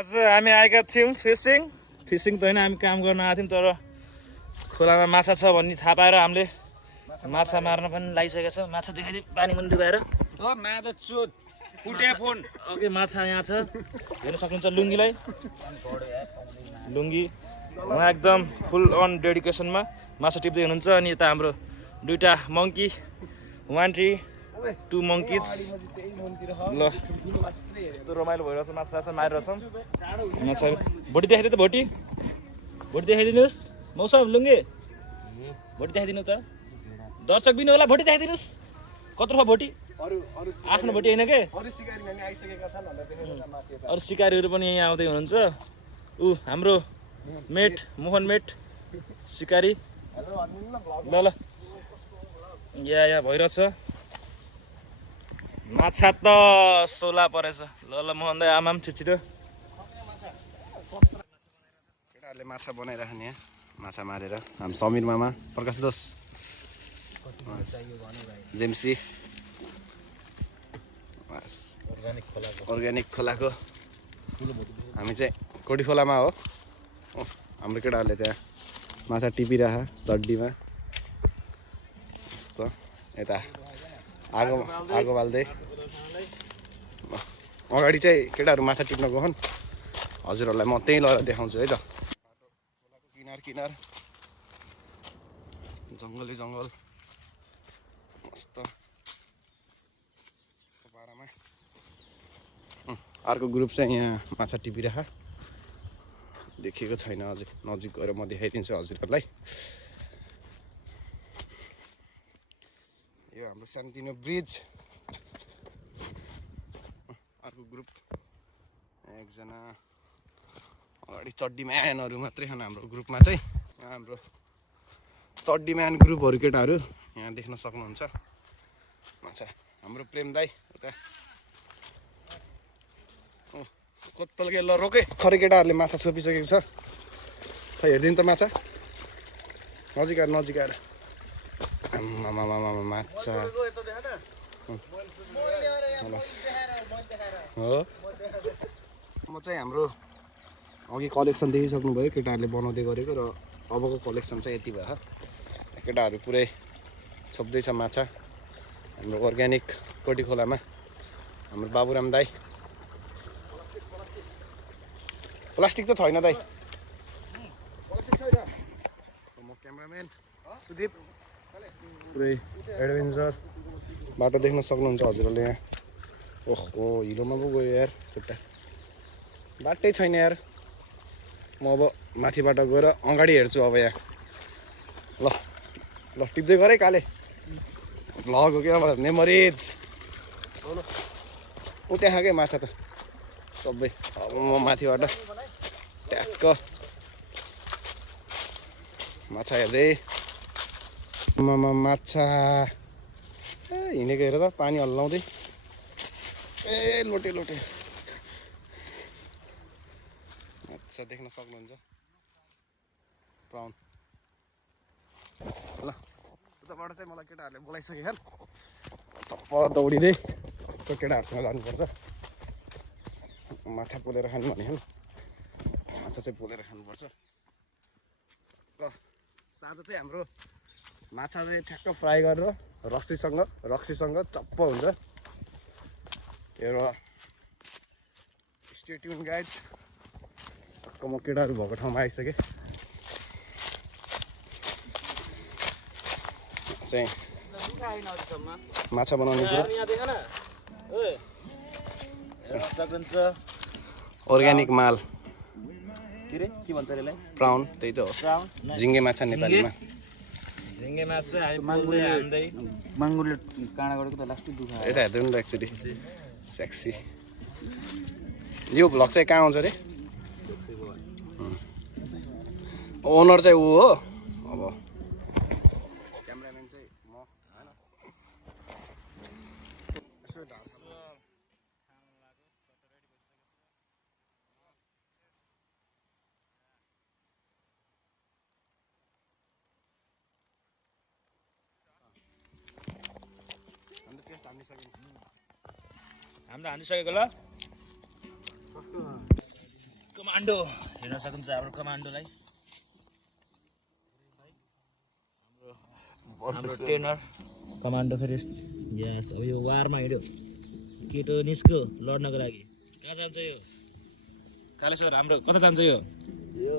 आज हामी आएका थियौँ फिसिङ त होइन हामी काम गर्न आएको थियौँ तर खोलामा माछा छ भन्ने थाहा पाएर हामीले माछा मार्न पनि लागिसकेका छौँ। माछा देखाइदिउँ पानी मुनि डुबाएर ओके माछा यहाँ छ हेर्न सक्नुहुन्छ लुङ्गीलाई लुङ्गी उहाँ एकदम फुल अन डेडिकेसनमा माछा टिप्दै हुनुहुन्छ। अनि यता हाम्रो दुईवटा मङ्की 1 3 2 मङ्किज ल यस्तो रमाइलो भइरहेछ माछा साछा मारिरहेछौँ। माछा भोटी देखाइदियो त भोटी देखाइदिनुहोस् मौसम लुङ्गे भोटी देखाइदिनु त दर्शक बिनु होला भोटी देखाइदिनुहोस् कत्रो छ भोटी आफ्नो भोटी होइन के अरू सिकारीहरू पनि यहाँ आउँदै हुनुहुन्छ। ऊ हाम्रो मेट मोहन मेट सिकारी ल ल यहाँ भइरहेछ माछा त सोला परेछ ल ल मोहन दाइ आमाम छिटो केटाहरूले माछा बनाइराख्ने यहाँ माछा मारेर हामी समीर मामा प्रकाश दोष जेम्सी अर्ग्यानिक खोलाको हामी चाहिँ कोटी खोलामा हो। हाम्रो केटाहरूले त्यहाँ माछा टिपिरह चड्डीमा यस्तो यता आगो बाल्दै अगाडि चाहिँ केटाहरू माछा टिप्न गएछन्। हजुरहरूलाई म त्यहीँ लगेर देखाउँछु है त। खोलाको किनार जङ्गलै जङ्गल मस्त पारामा अर्को ग्रुप चाहिँ यहाँ माछा टिपिरह देखेको छैन अझै नजिक गएर म देखाइदिन्छु हजुरहरूलाई। यो हाम्रो सानोतिनो ब्रिज अर्को ग्रुप एकजना अगाडि चड्डी म्यानहरू मात्रै छन् हाम्रो ग्रुपमा चाहिँ। हाम्रो चड्डी म्यान ग्रुपहरू केटाहरू यहाँ देख्न सक्नुहुन्छ माछा हाम्रो प्रेम दाई उता कत्तल के ल रोके खरे केटाहरूले माछा छोपिसकेको छ खै हेरिदिनु त माछा नजिक आएर माछा हो म चाहिँ हाम्रो अघि कलेक्सन देखिसक्नुभयो केटाहरूले बनाउँदै गरेको र अबको कलेक्सन चाहिँ यति भयो। केटाहरू पुरै छोप्दैछ माछा हाम्रो अर्ग्यानिक कोटी खोलामा हाम्रो बाबुराम दाई। प्लास्टिक त छैन दाइ म क्यामेराम्यान सुदीप पुरै एडभेन्चर बाटो देख्न सक्नुहुन्छ हजुरहरूले यहाँ। ओहो हिलोमा पो गयो यार खुट्टा बाटै छैन यार। म अब माथिबाट गएर अगाडि हेर्छु अब यहाँ ल ल टिप्दै गरेँ काले भ्लग हो क्या अब मेमोरिज ऊ त्यहाँ के माछा त सबै अब म माथिबाट ट्याक्क माछा हेर्दै माछा ए हिँडेको हेर त पानी हल्लाउँदै ए लोटे माछा देख्न सक्नुहुन्छ प्राउन ल उताबाट चाहिँ मलाई केटाहरूले बोलाइसके यार चप्प दौडिँदै त्यो केटाहरूसँग जानुपर्छ माछा पोलेर खानु भने माछा चाहिँ पोलेर खानुपर्छ। ल साँझ चाहिँ हाम्रो माछा चाहिँ ठ्याक्क फ्राई गरेर रक्सीसँग चप्प हुन्छ। एउटा स्टे ट्युन गाइज टक्क म केटाहरू भएको ठाउँमा आइसकेँ। चाहिँ माछा बनाउने ग्रुप अर्ग्यानिक माल के भन्छ यसलाई प्राउन त्यही त हो झिङ्गे माछा नेपालीमा झिङ्गे माछा हामी माङ्गुरले काँडा गरेको त लास्टै दुःख यता हेर्दै नि त एक्चुली सेक्सी। यो भ्लग चाहिँ कहाँ आउँछ अरे ओनर चाहिँ ऊ हो अब क्यामेराम्यान चाहिँ म होइन यसो हाम्रो हानिसकेको ल कमान्डो हेर्न सक्नुहुन्छ हाम्रो कमान्डोलाई हाम्रो ट्रेनर कमान्डो फेरि यस अब यो वारमा हिँड्यो केटो निस्क्यो लड्नको लागि कहाँ जान्छ यो कालेश्वर हाम्रो कता जान्छ यो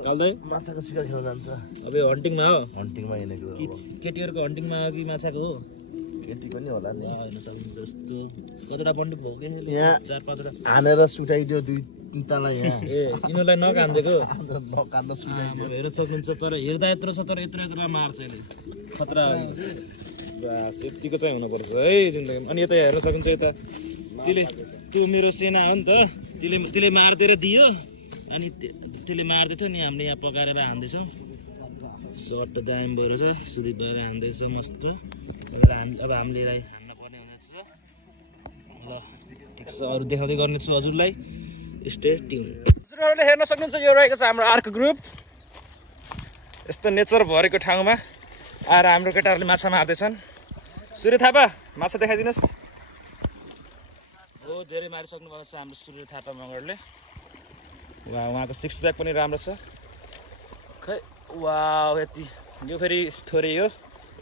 काल्दै माछाको शिकार खेल्न जान्छ अब यो हन्टिङमा हो हन्टिङमा हिँडेको केटीहरूको हन्टिङमा हो कि माछाको हो केटी पनि होला नि हेर्न सक्नुहुन्छ जस्तो कतिवटा बन्दुक भयो कि यहाँ 4-5वटा हानेर सुटाइदियो 2 तला यहाँ ए यिनीहरूलाई नकान्देको नकान्न सुटाइदियो हेर्न सक्नुहुन्छ तर हेर्दा यत्रो छ तर यत्रो मार्छ यसले खतरा हो बास यतिको चाहिँ हुनुपर्छ है जिन्दगीमा अनि यता हेर्न सक्नुहुन्छ यता त्यो मेरो सेना हो नि त त्यसले मारिदिएर दियो अनि त्यसले मार्दै थियो नि हामीले यहाँ पकाएर हान्दैछौँ सर्ट दामी भएर छ सुदीप भएर हान्दैछ मस्त अब हामीले यसलाई हान्न पर्ने हुँदैछ ल ठिक छ अरू देखाउँदै गर्नेछु हजुरलाई स्टे ट्युन हजुरहरूले हेर्न सक्नुहुन्छ यो रहेको छ हाम्रो आर्क ग्रुप यस्तो नेचर भरेको ठाउँमा आएर हाम्रो केटाहरूले माछा मार्दैछन् सूर्य थापा माछा देखाइदिनुहोस् हो धेरै मारिसक्नु भएको छ हाम्रो सूर्य थापा मगरले वा उहाँको 6 प्याक पनि राम्रो छ खै वा यति यो फेरि थोरै हो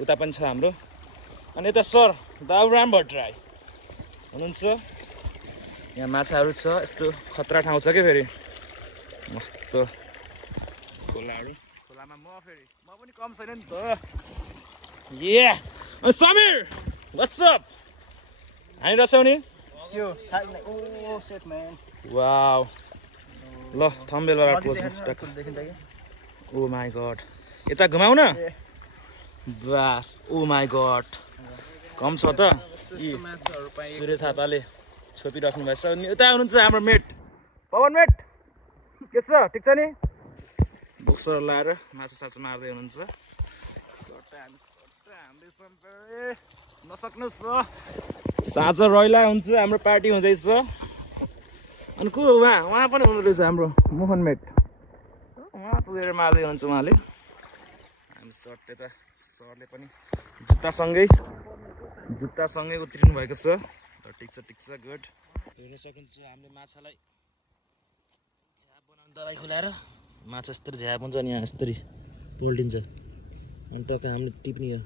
उता पनि छ हाम्रो अनि यता सर बाबुराम भट्टराई हुनुहुन्छ यहाँ माछाहरू छ यस्तो खतरा ठाउँ छ क्या फेरि मस्त खोलामा म पनि कम छैन नि त ए अनि समीर व्हाट्स अप हानिरहेछौ नि वाउ ल थम्बनेलवाला पोज ओ माई गड यता घुमाउ न बास ओ माई गड कम छ त यी सूर्य थापाले छोपिराख्नु भएछ अनि यता हुनुहुन्छ हाम्रो मेट पवन मेट के छ ठिक छ नि बोक्सर लाएर माछा साछा मार्दै हुनुहुन्छ नसक्नुहोस् साँझ रैला हुन्छ हाम्रो पार्टी हुँदैछ अनि को उहाँ पनि हुनु रहेछ हाम्रो मोहन मेट उहाँ पुगेर मार्दै हुनुहुन्छ उहाँले हामी सर्ट यता सरले पनि जुत्तासँगै उत्रिनु भएको छ ठिक छ गुड हेर्न सक्नुहुन्छ हामीले माछालाई झ्याप बनाउने दबाई खुलाएर माछा यस्तरी झ्याप हुन्छ नि यहाँ यस्तरी पोल्टिन्छ अनि टक्क हामीले टिप्ने हो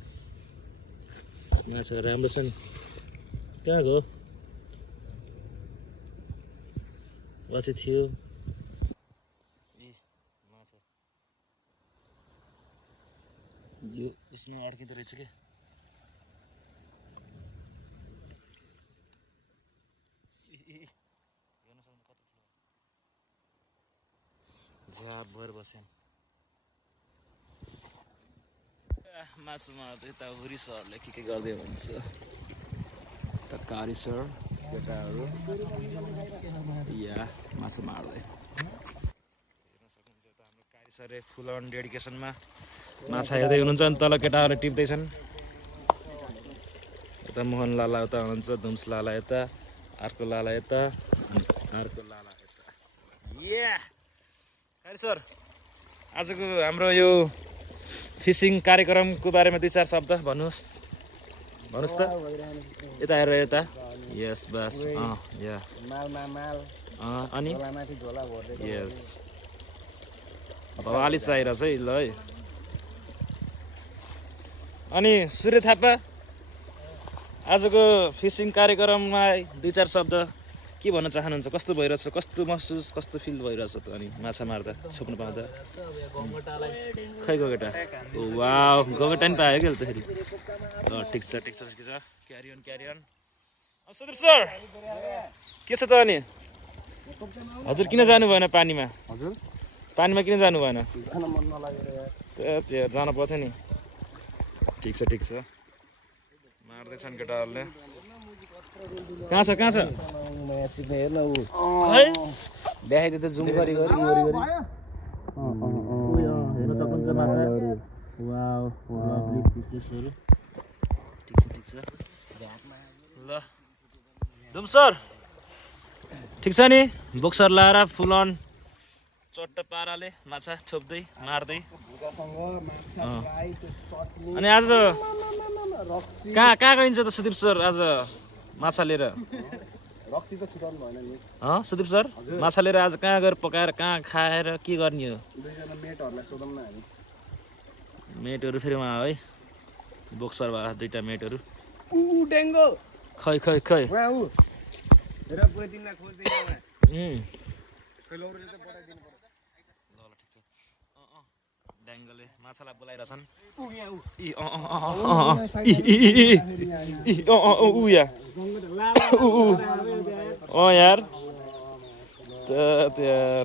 माछा राम्रो छ नि कहाँ गयो पछि थियो ए माछा यो यसमा अड्किँदो रहेछ क्या झाप भएर बस्यो मासुमा यता हुरी सरले के गर्दै हुनुहुन्छ त कारी सर केटाहरू या मासु मार्दै हेर्न सक्नुहुन्छ यता हाम्रो कारी सरले फुल अन डेडिकेसनमा माछा हेर्दै हुनुहुन्छ अनि तल केटाहरूले टिप्दैछन् यता मोहन लाला उता हुनुहुन्छ धुम्स लाला यता अर्को लाला यता अनि अर्को लाला यता कारी सर आजको हाम्रो यो फिसिङ कार्यक्रमको बारेमा 2-4 शब्द भन्नुहोस् त यता हेरेर यता यस बस या अनि यस भवाली चाहिरहेछ है ल है अनि सूर्य थापा आजको फिसिङ कार्यक्रममा 2-4 शब्द के भन्न चाहनुहुन्छ कस्तो भइरहेछ कस्तो महसुस कस्तो फिल भइरहेछ त अनि माछा मार्दा छोप्नु पाउँदा खै गगेटा ओ वाउ गगेटा नि पायो क्या त फेरि ठिक छ क्यारी अन सुदीप सर के छ त अनि हजुर किन जानु भएन पानीमा पानीमा किन जानु भएन त्यो जानु पर्थ्यो नि ठिक छ मार्दैछन् केटाहरूले कहाँ छ देखाइदियो त जुम गरी हेर्न सक्नुहुन्छ माछा वाउ लभली फिसेसहरु ठिक छ ल धुम सर ठिक छ नि बोक्सर लाएर फुल अन चट्ट पाराले माछा छोप्दै मार्दै अनि आज कहाँ गइन्छ त सुदीप सर आज माछा लिएर रक्सी त छुटाउनु भएन नि सुदीप सर माछा लिएर आज कहाँ गएर पकाएर कहाँ खाएर के गर्ने हो दुईजना मेटहरूलाई सोधौँ न हामी मेटहरू फेरि उहाँ है बोक्सर भएर दुईटा मेटहरू डेङ्गो खै खै खै वहाँ ऊ हेर पुरै तिमीलाई खोज्दै ड्याङ्गले माछालाई बोलाइरहेछन् यार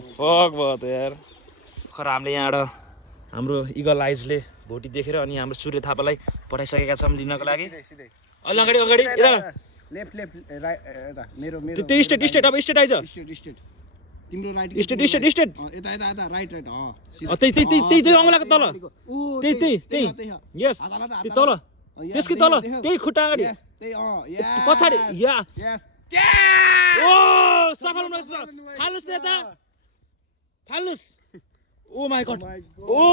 फक भयो त यार खर हामीले यहाँबाट हाम्रो इगल आइजले भोटी देखेर अनि हाम्रो सूर्य थापालाई पठाइसकेका छौँ लिनको लागि अलि अगाडि अगाडि लेफ्ट लेफ्ट राइट यता मेरो मेरो त्यो स्टेट स्टेट अब स्टेट आइज स्टेट तिम्रो राइट स्टेट स्टेट स्टेट यता यता यता राइट राइट त्यही त्यही त्यही त्यही त्यही अङ्गलाको तल त्यही त्यही त्यही यस त्यो तल त्यसकै तल त्यही खुट्टा अगाडि पछाडि या ओ सफल हुनुहोस् फाल्नुहोस् त यता फाल्नुहोस् ओ माई गड ओ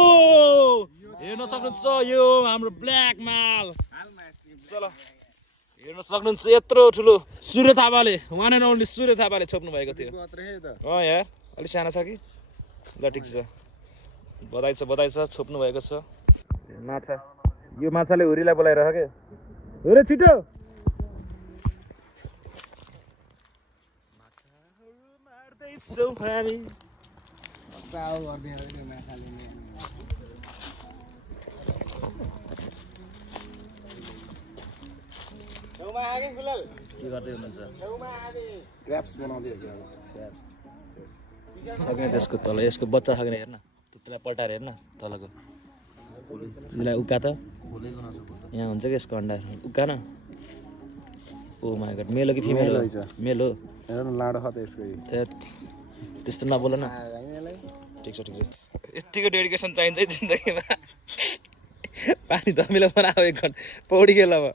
हेर्न सक्नुहुन्छ यो हाम्रो ब्ल्याक माल चल हेर्न सक्नुहुन्छ यत्रो ठुलो सूर्य थापाले वान एन्ड ओन्ली सूर्य थापाले छोप्नु भएको थियो यार अलिक सानो छ कि ल ठिक छ बधाई छ छोप्नु भएको छ माछा यो माछाले हुरीलाई बोलाइरह के हुरे छिटो मार्दैछौँ हामी के गर्दै हुनुहुन्छ सक्ने त्यसको तल यसको बच्चा सक्ने हेर्न त्यसलाई पल्टाएर हेर्न तलको यसलाई उका त यहाँ हुन्छ कि यसको अन्डा उका न ओ माई गड मेल हो कि फिमेल हो मेल हो लाडो छ त यसको त्यस्तो नबोल न ठिक छ यतिको डेडिकेसन चाहिन्छ है जिन्दगीमा पानी धमिलो बनाऊ 1 घन्टा पौडी गेल अब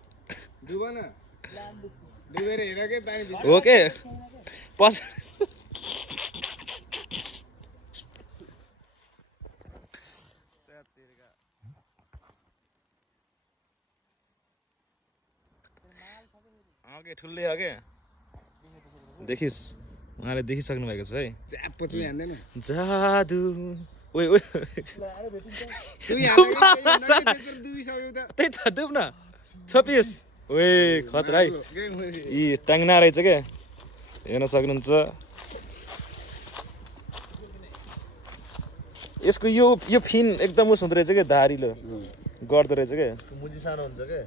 हो के ठुल्लै हो के देखिस् उहाँले देखिसक्नु भएको छ है जादु ओइ ओइ त्यही त दुब न छपिस ओए खतरा है यी टाङ्ना रहेछ क्या हेर्न सक्नुहुन्छ यसको यो फिन एकदम उस हुँदो रहेछ क्या धारिलो गर्दो रहेछ क्या मुजी सानो हुन्छ के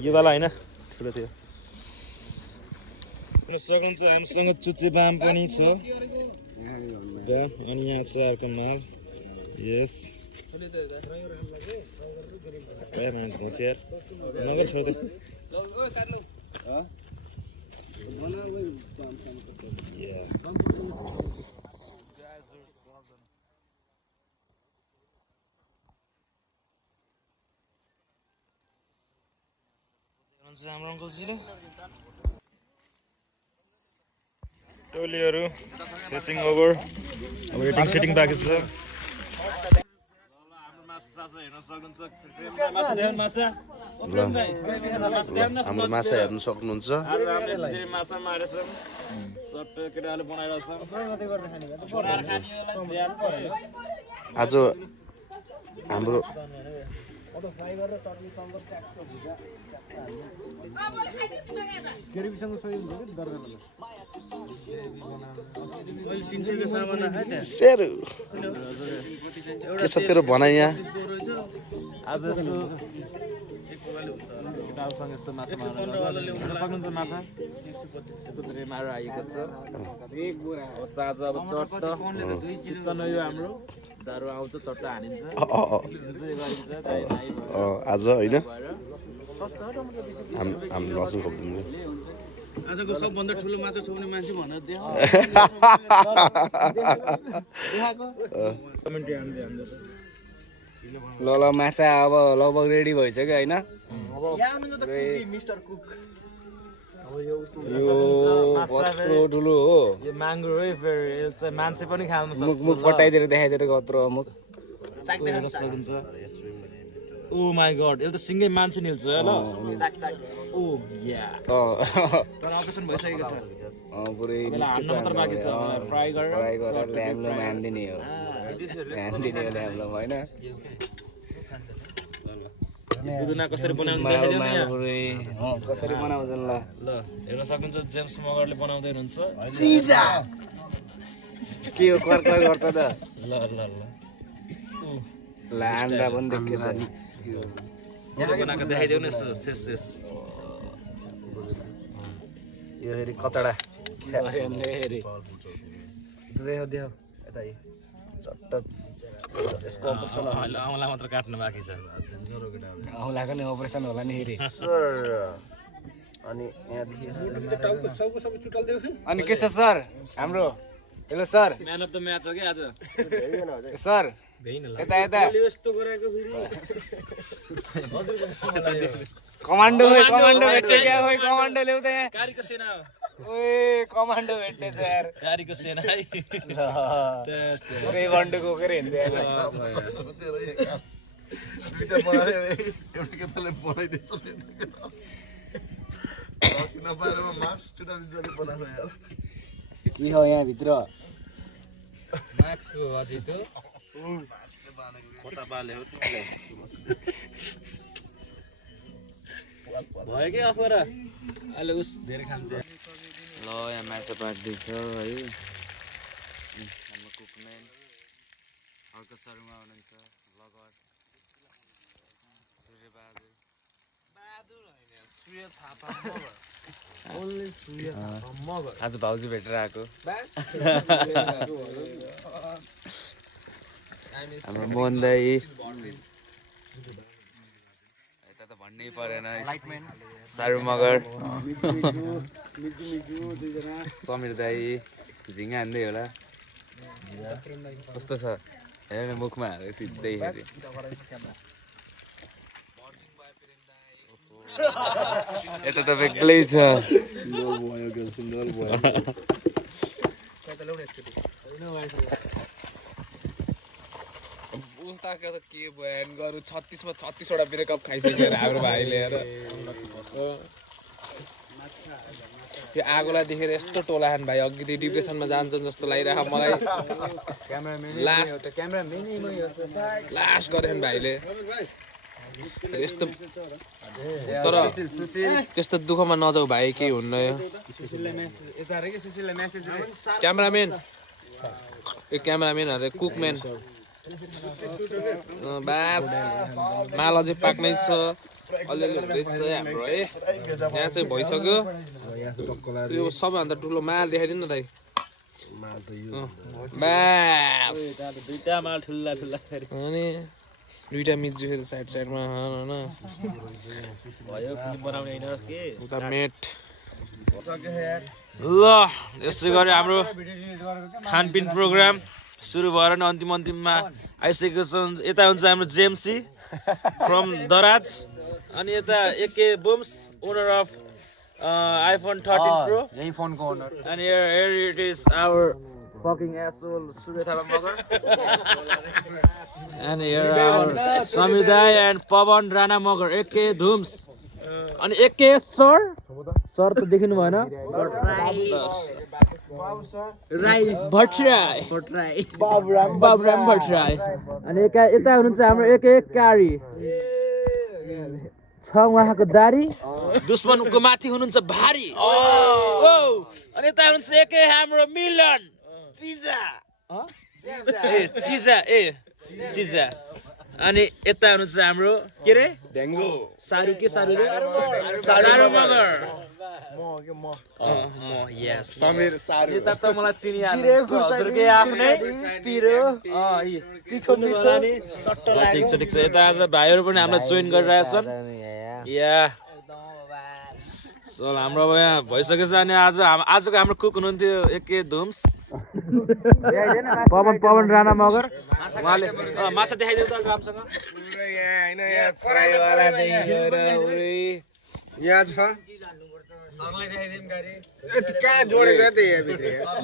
यो वाला होइन ठुलो थियो सक्नुहुन्छ हामीसँग चुच्चे बाम पनि छ अनि यहाँ छ अर्को माल यस घोचेर नगर छोड हाम्रो अङ्कलजीले टोलीहरू फेसिङ ओभर अब वेटिङ सेटिङ बाँकी छ हाम्रो माछा हेर्न सक्नुहुन्छ आज हाम्रो के छ तेरो भनाइ यहाँ आज यसो केटाहरूसँग यसो माछा सक्नुहुन्छ माछा यस्तो धेरै मार आएको छ साँझ अब चट्ट चित्त नयो हाम्रो दारु आउँछ चट्ट हानिन्छ आज होइन हामी लसुन खोप्दिनु आजको सबभन्दा ठुलो माछा छोप्ने मान्छे भनेर ल माछा अब लगभग रेडी भइसक्यो होइन यो कत्रो ठुलो हो यो माङ्गुर है फेरि मान्छे पनि खानु सक्छ मुख फटाइदिएर देखाइदिएर कत्रो मुख हेर्न सक्नुहुन्छ ओ माई गॉड यसले त सिंगै मान्छे निल्छ ल ओ या तर अपरेसन भइसकेको छ पुरै हान्न मात्र बाँकी छ फ्राई गरेर ल्याम्लो हान्दिने हो ल्याम्लो होइन बुदुना कसरी बनाउनु देखाइदिनु यहाँ कसरी बनाउँछन् ल ल हेर्न सक्नुहुन्छ जेम्स मगरले बनाउँदै हुनुहुन्छ के हो कर गर्छ त ल ल ल लान्डा पनि देख्यो त बनाएको देखाइदेऊ न यसो फेस फेस यो हेरी कचडा औँला मात्र काट्नु बाँकी छ औँलाको नि अपरेसन होला नि हेरे अनि के छ सर हाम्रो hello sir man of the match हो कि आज सर यता यता कमान्डो भेट्यो क्या खोइ कमान्डो ल्याउ त यहाँ गाडीको सेना हो ओए कमान्डो भेट्दैछ यार गाडीको सेना है पुरै बन्डो कोकेर हिँड्दै के हो यहाँभित्र मार्क्सको अझै त्यो कता बाले हो भयो कि अफर अहिले उस धेरै खान्छ ल यहाँ माछा पाक्दैछ है हाम्रो कुकम्यान अर्को सरुमा हुनुहुन्छ ब्लगर आज भाउजू भेटेर आएको हाम्रो मोहन दाई यता त भन्नै परेन सारू मगर समीर दाई झिङ्गा हान्दै होला कस्तो छ हेर न मुखमा हालेको सिधै हेरे यता त बेग्लै छ पुस्ताको त के बयान गरौँ 36मा 36वटा ब्रेकअप खाइसक्यो हाम्रो भाइले हेर यो आगोलाई देखेर यस्तो टोलाहान भाइ अघि डिप्रेसनमा जान्छन् जस्तो लागिरहेको मलाई लास्ट गरेन भाइले यस्तो तर त्यस्तो दुःखमा नजाऊ भाइ केही हुन्न क्यामेराम्यान क्यामेराम्यान अरे कुकम्यान बास माल अझै पाक्नै छ अलिअलि हुँदैछ हाम्रो है यहाँ चाहिँ भइसक्यो यो सबैभन्दा ठुलो माल देखाइदिनु न दाइ बास दुईटा माल ठुल्ला ठुल्ला अनि दुईटा मिच्छु फेरि साइड साइडमा होइन भयो फिल्म बनाउने होइन के उता मेट ल यसै गरी हाम्रो खानपिन प्रोग्राम सुरु भएर नि अन्तिममा आइसकेको छ यता हुन्छ हाम्रो जेएमसी फ्रम दराज अनि यता एके बुम्स ओनर अफ आइफोन 13 प्रो यही फोनको owner and here it is our fucking asshole Surya Thapa Magar and here our Samidai and Pavan Rana Magar aka Dhums अनि aka sir त देखिनु भएन भट्टराई बाबुराम भट्टराई अनि यता हुनुहुन्छ हाम्रो aka कारी छ उहाँको दारी दुश्मनको माथि हुनुहुन्छ भारी अनि यता हुनुहुन्छ एकै हाम्रो मिलन चिजा अनि यता हुनुहुन्छ हाम्रो के रे सारू सारू मगर समीर सारू यता त मलाई चिनिहाल्नु हजुरकै आफ्नै पिरो ठिक छ यता आज भाइहरू पनि हामीलाई जोइन गरिरहेछन् हाम्रो अब यहाँ भइसकेको छ अनि आजको हाम्रो कुक हुनुहुन्थ्यो एके धुम्स पवन राणा मगर उहाँले माछा देखाइदिनु त रामसँग यहाँ छ कहाँ जोडेको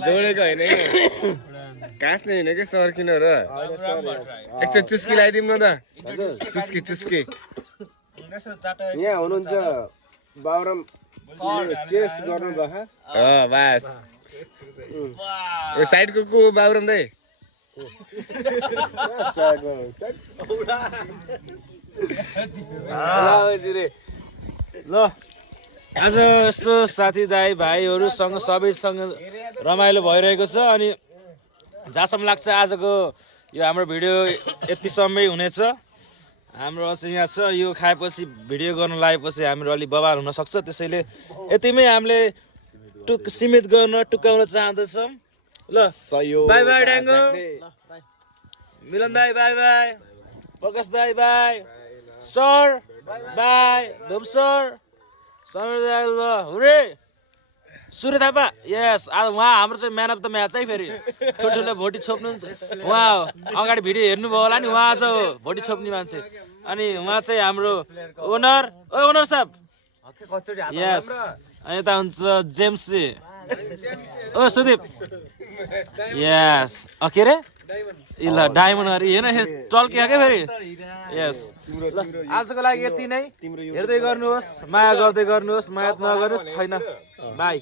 जोडेको होइन कास्ने होइन कि सर किन र एकचोटि चुस्की लगाइदिउँ न त चुस्की चुस्की यहाँ हुनुहुन्छ बाबुराम चेस गर्नु भएको बास साइडको को बाबुराम दाइ ल आज यसो साथी दाई भाइहरूसँग सबैसँग रमाइलो भइरहेको छ अनि जहाँसम्म लाग्छ आजको यो हाम्रो भिडियो यतिसम्मै हुनेछ। हाम्रो चाहिँ यहाँ छ यो खाएपछि भिडियो गर्न लागेपछि हाम्रो अलि बवाल हुनसक्छ, त्यसैले यतिमै हामीले सीमित गर्न टुक्काउन चाहँदैछौँ। ल बाई बाई डाङ्गो, मिलन दाई बाई बाई, प्रकाश दाई बाई, सर बाई, धुम सर, समीर दाई ल हुरे, सूर्य थापा यस। आज उहाँ हाम्रो चाहिँ म्यान अफ द म्याच है। फेरि ठुल्ठुलो भोटी छोप्नुहुन्छ उहाँ, अगाडि भिडियो हेर्नुभयो होला नि, उहाँ आज भोटी छोप्ने मान्छे। अनि उहाँ चाहिँ हाम्रो ओनर, ओनर साहब यस। अनि यता हुन्छ जेम्स ओ सुदीप यस। के अरे ल डायमन्ड अरे हेर्न टल्किया क्या फेरि यस। ल आजको लागि यति नै, हेर्दै गर्नुहोस्, माया गर्दै गर्नुहोस्, माया नगर्नुहोस् छैन। बाई।